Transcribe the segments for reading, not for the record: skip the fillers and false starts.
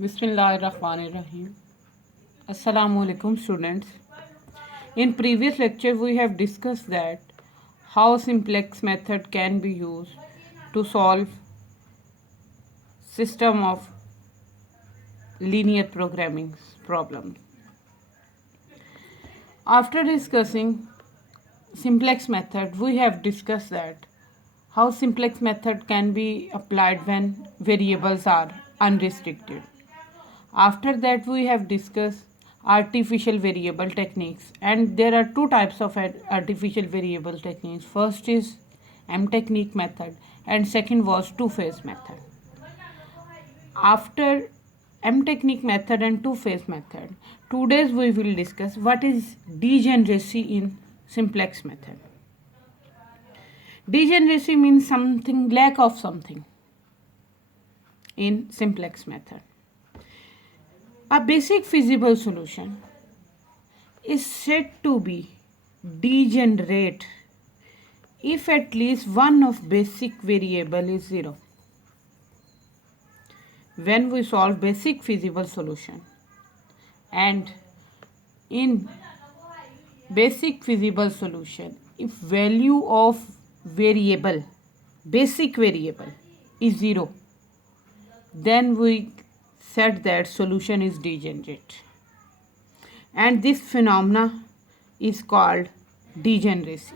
Bismillahirrahmanirrahim. Assalamu alaikum students. In previous lecture we have discussed that how simplex method can be used to solve system of linear programming problems. After discussing simplex method, we have discussed that how simplex method can be applied when variables are unrestricted. After that, we have discussed artificial variable techniques, and there are two types of artificial variable techniques. First is M technique method, and second was two-phase method. After M technique method and two-phase method, today we will discuss what is degeneracy in simplex method. Degeneracy means something, lack of something in simplex method. A basic feasible solution is said to be degenerate if at least one of basic variable is 0. When we solve basic feasible solution, and in basic feasible solution, if value of variable, basic variable is 0, then we said that solution is degenerate, and this phenomena is called degeneracy.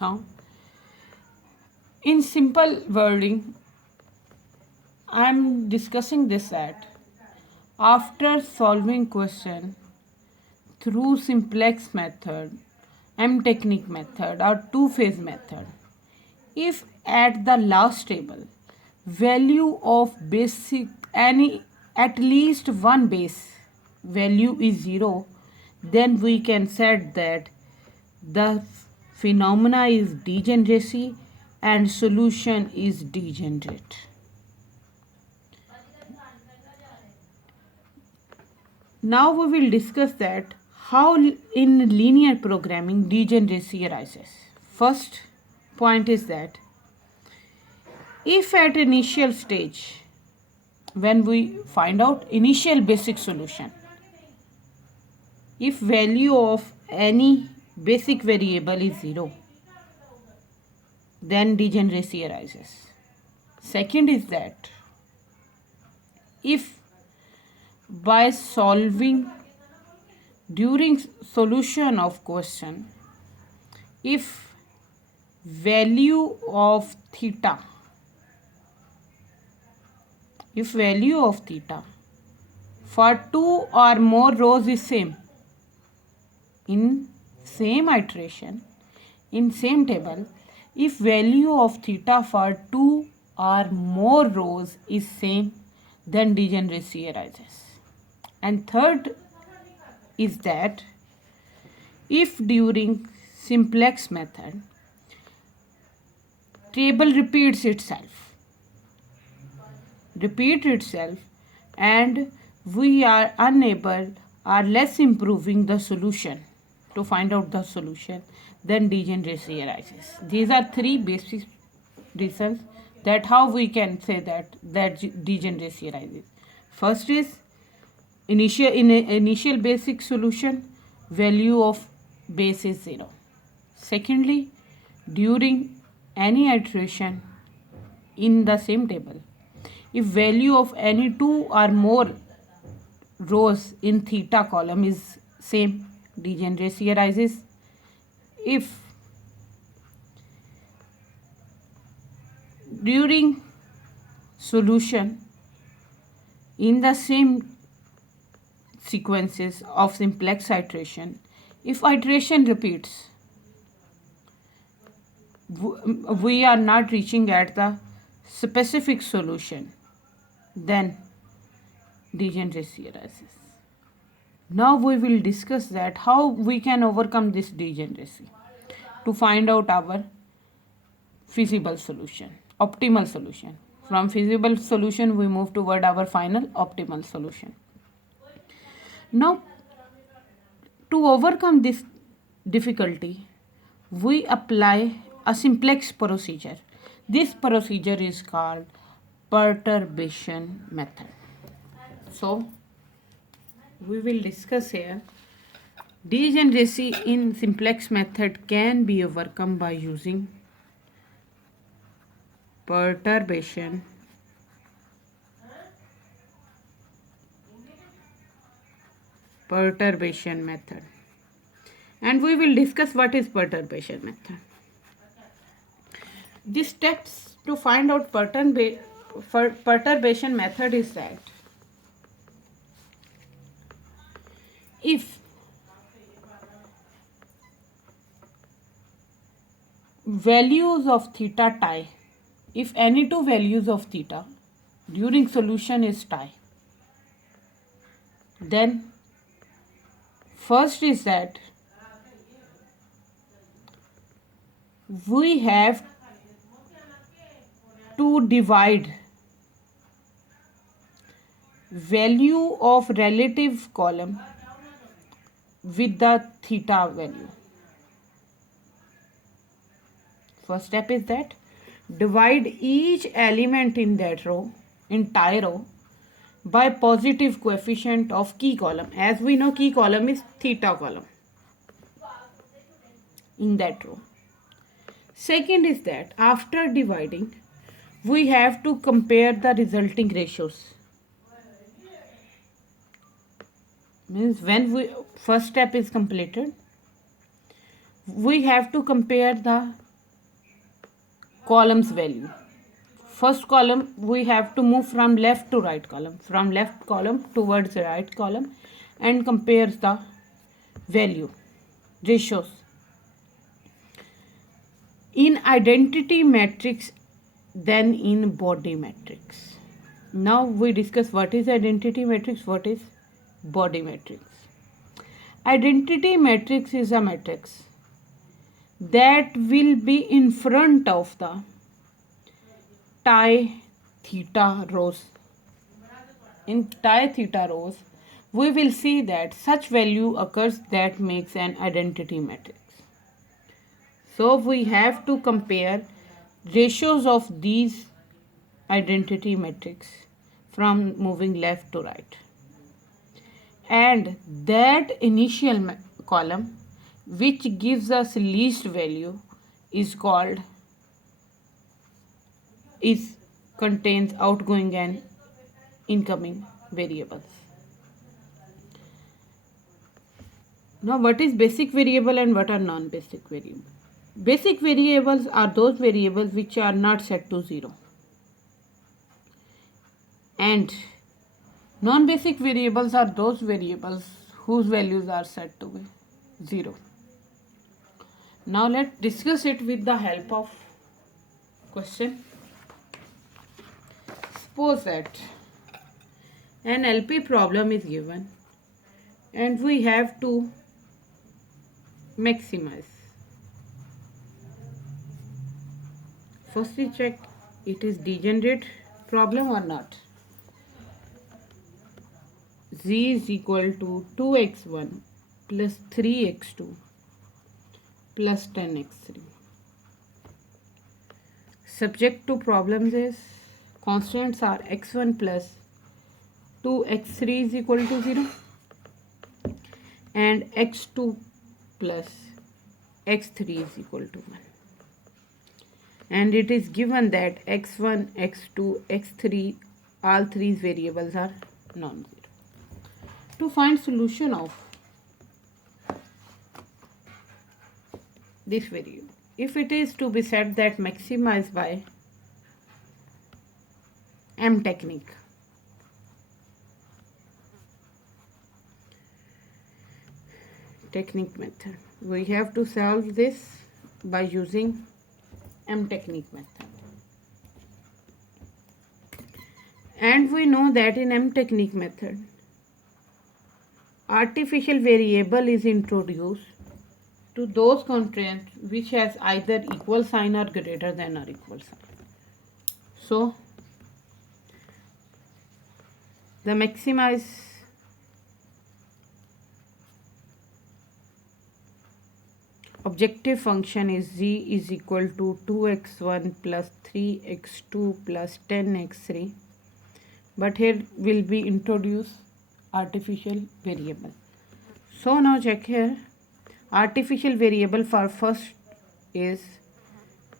Now, in simple wording, I am discussing this that after solving question through simplex method, M technique method or two-phase method, if at the last table value of basic any at least one base value is 0, then we can say that the phenomena is degeneracy and solution is degenerate. Now we will discuss that how in linear programming degeneracy arises. First point is that if at initial stage, when we find out initial basic solution, if value of any basic variable is 0, then degeneracy arises. Second is that if by solving during solution of question, if value of theta for two or more rows is same in same iteration in same table, if value of theta for two or more rows is same, then degeneracy arises. And third is that if during simplex method table repeats itself and we are unable or less improving the solution to find out the solution, then degeneracy arises. These are three basic reasons that how we can say that degeneracy arises. First is initial basic solution value of base is 0. Secondly, during any iteration in the same table, if value of any two or more rows in theta column is same, degeneracy arises. If during solution in the same sequences of simplex iteration, if iteration repeats, we are not reaching at the specific solution, then degeneracy arises. Now we will discuss that how we can overcome this degeneracy to find out our feasible solution, optimal solution. From feasible solution we move toward our final optimal solution. Now, to overcome this difficulty, we apply a simplex procedure. This procedure is called perturbation method. So we will discuss here degeneracy in simplex method can be overcome by using perturbation method, and we will discuss what is perturbation method. The steps to find out perturbation method is that if values of theta tie, if any two values of theta during solution is tie, then first is that we have to divide value of relative column with the theta value. First step is that divide each element in that row, entire row, by positive coefficient of key column. As we know, key column is theta column in that row. Second is that after dividing, we have to compare the resulting ratios. Means when we first step is completed, we have to compare the columns value. First column we have to move from left to right column, from left column towards the right column, and compares the value ratios in identity matrix than in body matrix. Now we discuss what is identity matrix, what is body matrix. Identity matrix is a matrix that will be in front of the tie theta rows. In tie theta rows, we will see that such value occurs that makes an identity matrix. So we have to compare ratios of these identity matrix from moving left to right. And that initial column which gives us least value is contains outgoing and incoming variables. Now what is basic variable and what are non-basic variable? Basic variables are those variables which are not set to 0, and non-basic variables are those variables whose values are set to be 0. Now let's discuss it with the help of question. Suppose that an LP problem is given and we have to maximize. First we check it is degenerate problem or not. Z is equal to 2x1 plus 3x2 plus 10x3. Subject to problems is constants are x1 plus 2x3 is equal to 0 and x2 plus x3 is equal to 1. And it is given that x1, x2, x3, all three variables are non-zero. To find solution of this variable, if it is to be said that maximize by M technique, method, we have to solve this by using M technique method. And we know that in M technique method, artificial variable is introduced to those constraints which has either equal sign or greater than or equal sign. So the maximize objective function is z is equal to 2x1 plus 3x2 plus 10x3, but here will be introduced artificial variable. So now check here, artificial variable for first is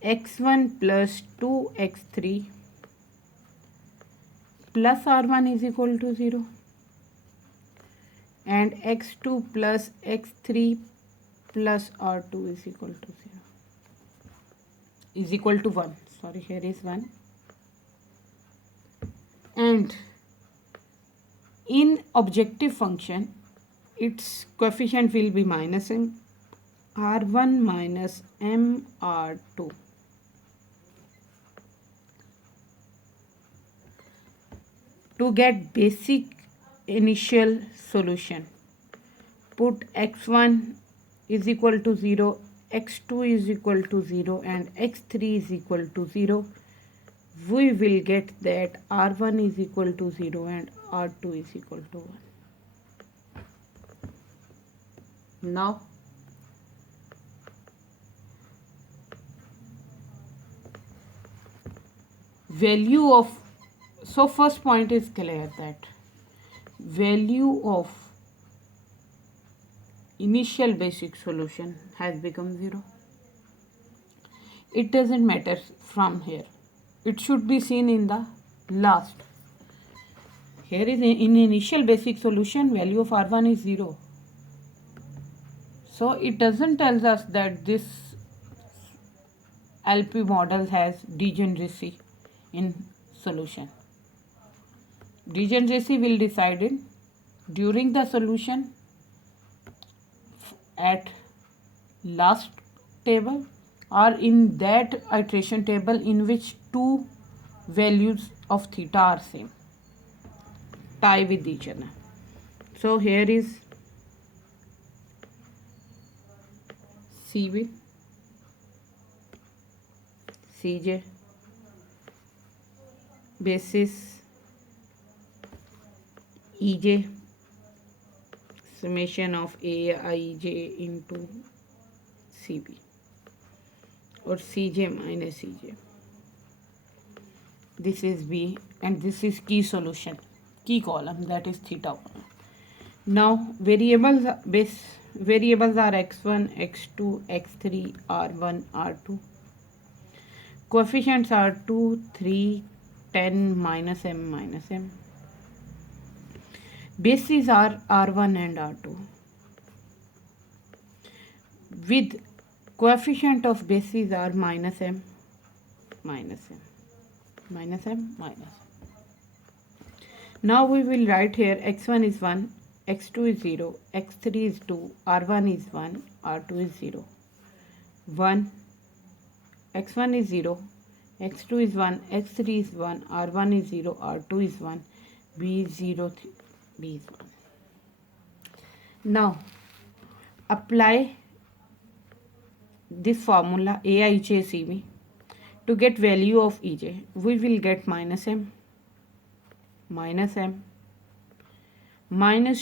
x1 plus 2x3 plus r1 is equal to 0 and x2 plus x3 plus r2 is equal to 0 is equal to 1. Sorry, here is 1. And in objective function, its coefficient will be minus m, r1 minus m r2. To get basic initial solution, put x1 is equal to 0, x2 is equal to 0 and x3 is equal to 0. We will get that r1 is equal to 0 and r2 is equal to 1. Now value of, so first point is clear that value of initial basic solution has become 0. It doesn't matter from here, it should be seen in the last. Here is in initial basic solution, value of r1 is 0. So it doesn't tell us that this LP model has degeneracy in solution. Degeneracy will decide it during the solution at last table or in that iteration table in which two values of theta are same, tie with each other. So here is CB, CJ, basis EJ, summation of AIJ into CB or CJ minus EJ. This is B and this is key solution, key column, that is theta column. Now variables are x1, x2, x3, r1, r2. Coefficients are 2, 3, 10, minus m. Bases are r1 and r2. With coefficient of bases are minus m. Now we will write here x1 is 1, x2 is 0, x3 is 2, r1 is 1, r2 is 0. 1, x1 is 0, x2 is 1, x3 is 1, r1 is 0, r2 is 1, b is 0, b is 1. Now apply this formula AIJCB to get value of EJ. We will get minus m, minus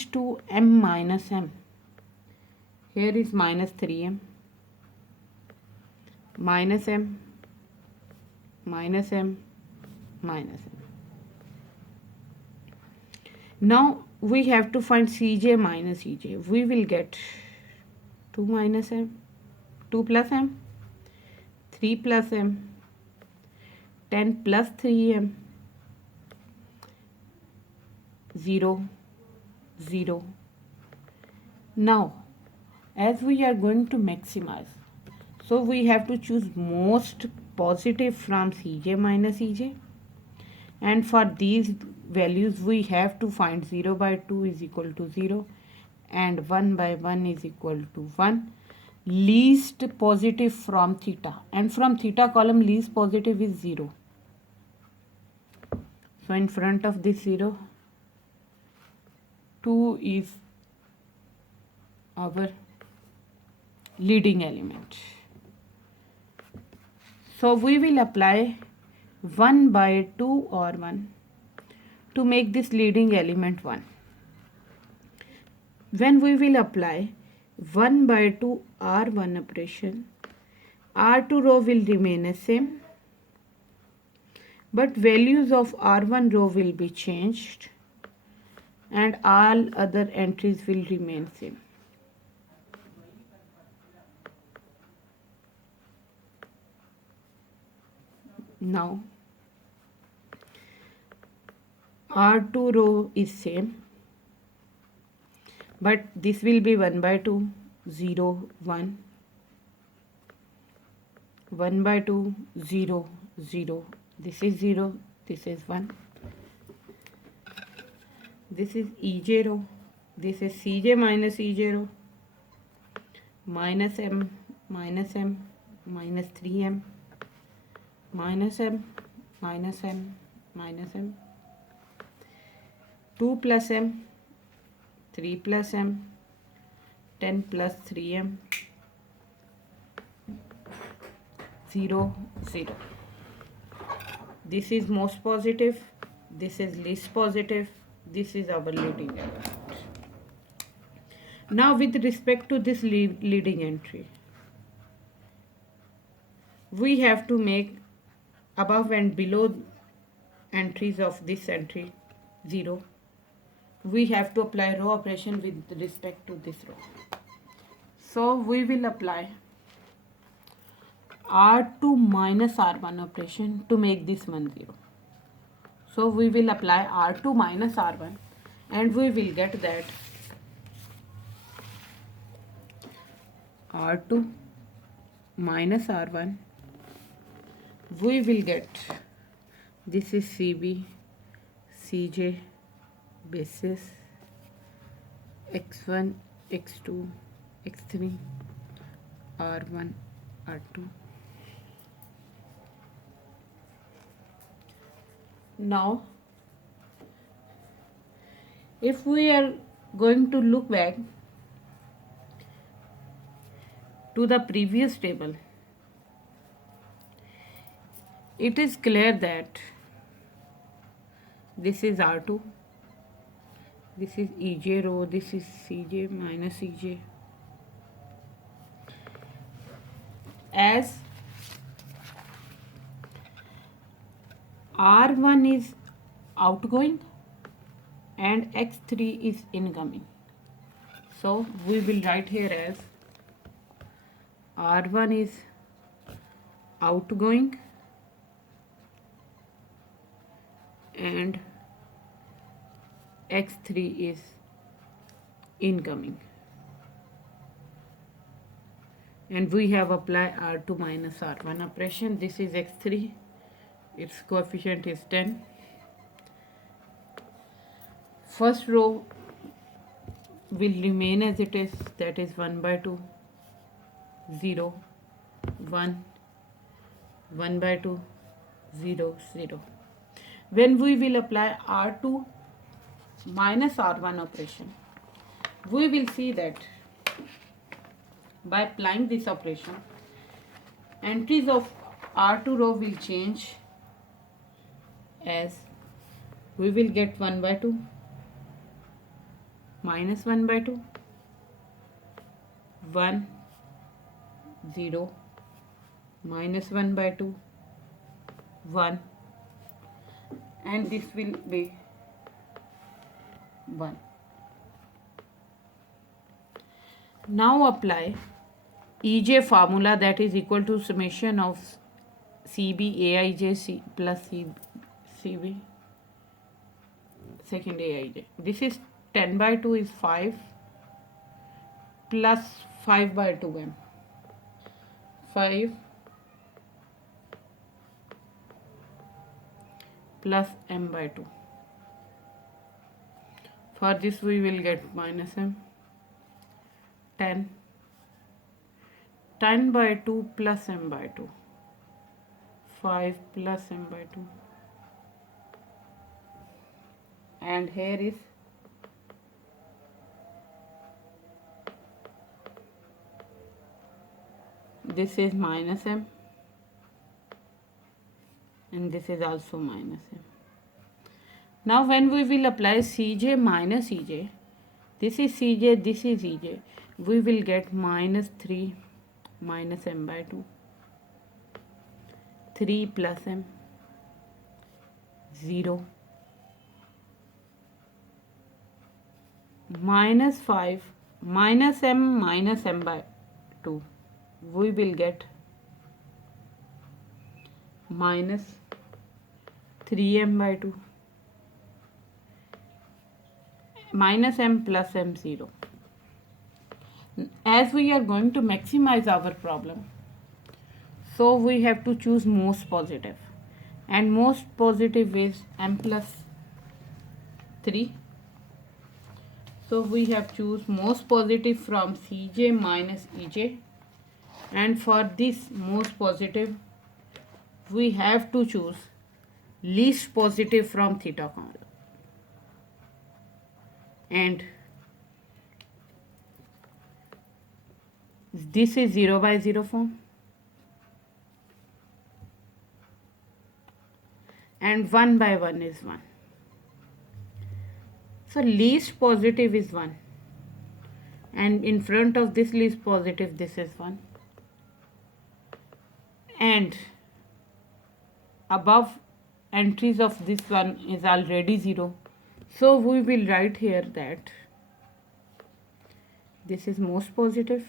2 m minus m. Here is minus 3m, minus m, minus m, minus m. Now we have to find CJ minus EJ. We will get 2 minus m, 2 plus m, 3 plus m, 10 plus 3m, 0, 0. Now as we are going to maximize, so we have to choose most positive from CJ minus EJ, and for these values we have to find 0 by 2 is equal to 0 and 1 by 1 is equal to 1. Least positive from theta, and from theta column least positive is 0. So in front of this 0, 2 is our leading element. So we will apply 1 by 2 or 1 to make this leading element 1. When we will apply, 1 by 2 R1 operation. R2 row will remain the same, but values of R1 row will be changed and all other entries will remain same. Now R2 row is same, but this will be 1 by 2, 0, 1, 1 by 2, 0, 0, this is 0, this is 1, this is EJ row, this is CJ minus EJ row, minus M, minus M, minus 3M, minus M, minus M, minus M, 2 plus M, 3 plus M, 10 plus 3M, 0, 0. This is most positive, this is least positive, this is our leading element. Now with respect to this leading entry, we have to make above and below entries of this entry 0. We have to apply row operation with respect to this row. So we will apply R2 minus R1 operation to make this one 0. So we will apply R2 minus R1 and we will get that R2 minus R1, we will get, this is CB, CJ, basis, X1, X2, X3, R1, R2. Now, if we are going to look back to the previous table, it is clear that this is R2, this is EJ row, this is CJ minus EJ. As R1 is outgoing and X3 is incoming. So we will write here as R1 is outgoing and X3 is incoming. And we have applied R2 minus R1 operation. This is X3. Its coefficient is 10. First row will remain as it is, that is 1 by 2, 0, 1, 1 by 2, 0, 0. When we will apply R2 minus R1 operation, we will see that by applying this operation, entries of R2 row will change, as we will get 1 by 2, minus 1 by 2, 1, 0, minus 1 by 2, 1, and this will be 1. Now apply EJ formula, that is equal to summation of CB Aij plus CB second Aij. This is 10 by 2 is 5 plus 5 by 2m. 5 plus m by 2. For this we will get minus m. 10. 10 by 2 plus m by 2. 5 plus m by 2. And here is this is minus m and this is also minus m. Now when we will apply Cj minus Ej, this is Cj, this is Ej, we will get minus 3 minus m by 2, 3 plus m, 0, minus 5 minus m by 2, we will get minus 3m by 2, minus m plus m, 0. As we are going to maximize our problem, so we have to choose most positive, and most positive is m plus 3. So we have choose most positive from Cj minus Ej, and for this most positive we have to choose least positive from theta column, and this is 0 by 0 form, and 1 by 1 is 1. So least positive is 1, and in front of this least positive this is 1, and above entries of this one is already 0. So we will write here that this is most positive,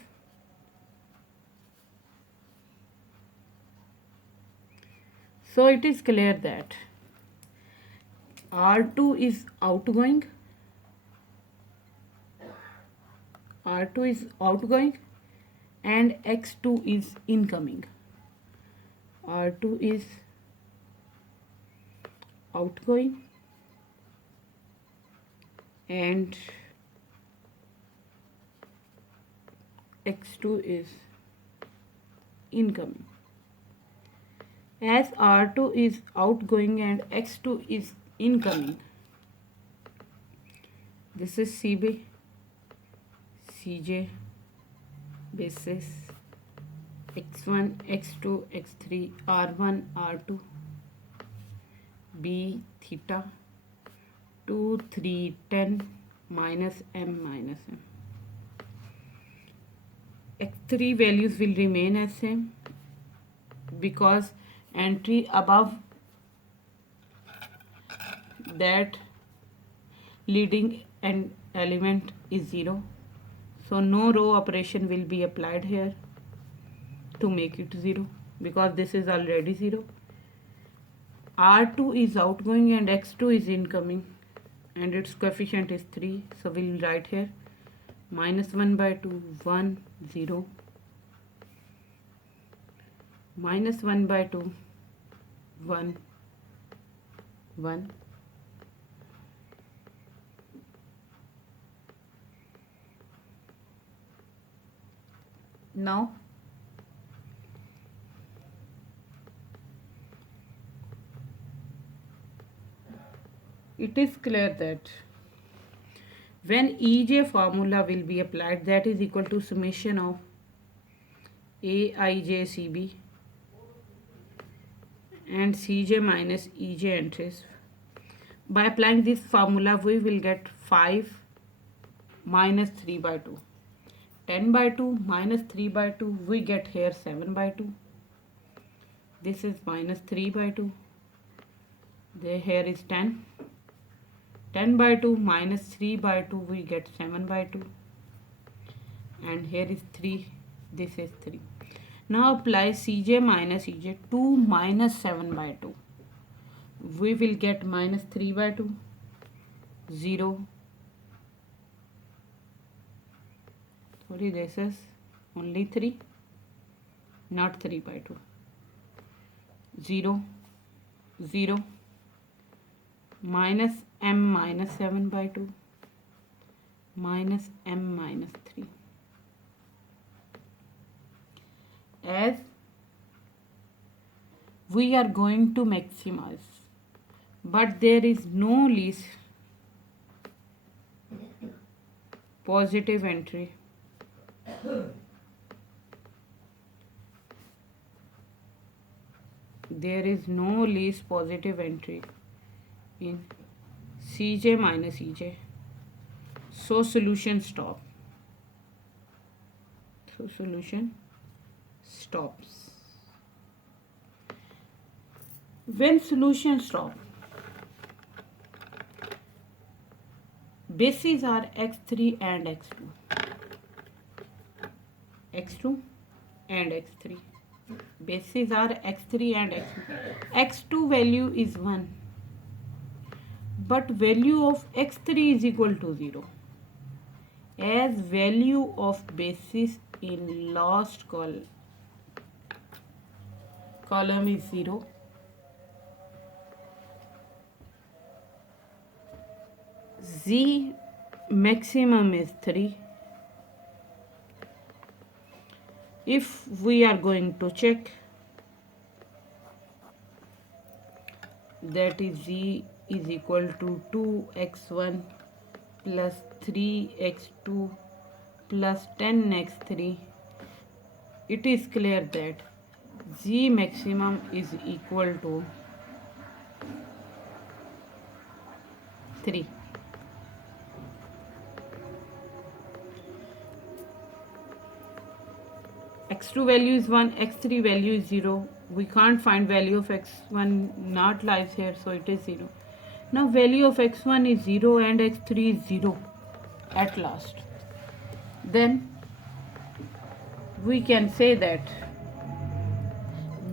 so it is clear that R2 is outgoing, and X2 is incoming. R2 is outgoing and X2 is incoming. As R2 is outgoing and X2 is incoming, this is CB, CJ, basis X1, X2, X3, R1, R2, B, theta, 2, 3, 10, minus m. X3 values will remain as same because entry above that leading and element is 0. So no row operation will be applied here to make it 0 because this is already 0. R2 is outgoing and X2 is incoming and its coefficient is 3. So we will write here minus 1 by 2, 1, 0. Minus 1 by 2, 1, 1. Now it is clear that when Ej formula will be applied, that is equal to summation of Aij Cb and Cj minus Ej entries. By applying this formula, we will get 5 minus 3 by 2. 10 by 2 minus 3 by 2, we get here 7 by 2. This is minus 3 by 2. Here is 10. 10 by 2 minus 3 by 2, we get 7 by 2. And here is 3. This is 3. Now apply Cj minus Ej, 2 minus 7 by 2. We will get minus 3 by 2, 0. Sorry, this is only 3, not 3 by 2. 0, 0, minus m minus 7 by 2, minus m minus 3. As we are going to maximize, but there is no least positive entry. There is no least positive entry in Cj minus Ej. So solution stop. So solution stops. When solution stops, bases are x3 and x2. x2 and x3. Bases are x3 and x2. x2 value is 1. But value of x3 is equal to 0. As value of basis in last column is 0, z maximum is 3. If we are going to check, that is z is equal to 2x1 plus 3x2 plus 10x3, it is clear that z maximum is equal to 3. x2 value is 1, x3 value is 0. We can't find value of x1, not lies here, so it is 0. Now value of x1 is 0 and x3 is 0 at last. Then we can say that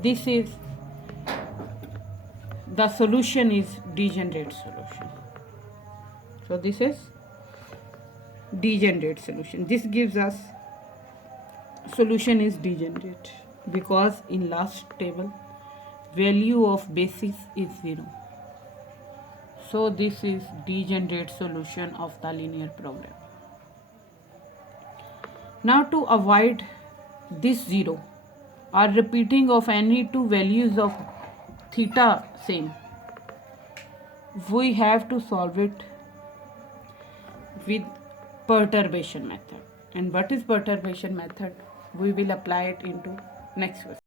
this is the solution is degenerate solution. So this is degenerate solution. This gives us solution is degenerate because in last table value of basis is 0. So this is degenerate solution of the linear problem. Now to avoid this 0 or repeating of any two values of theta same, we have to solve it with perturbation method. And what is perturbation method? We will apply it into next question.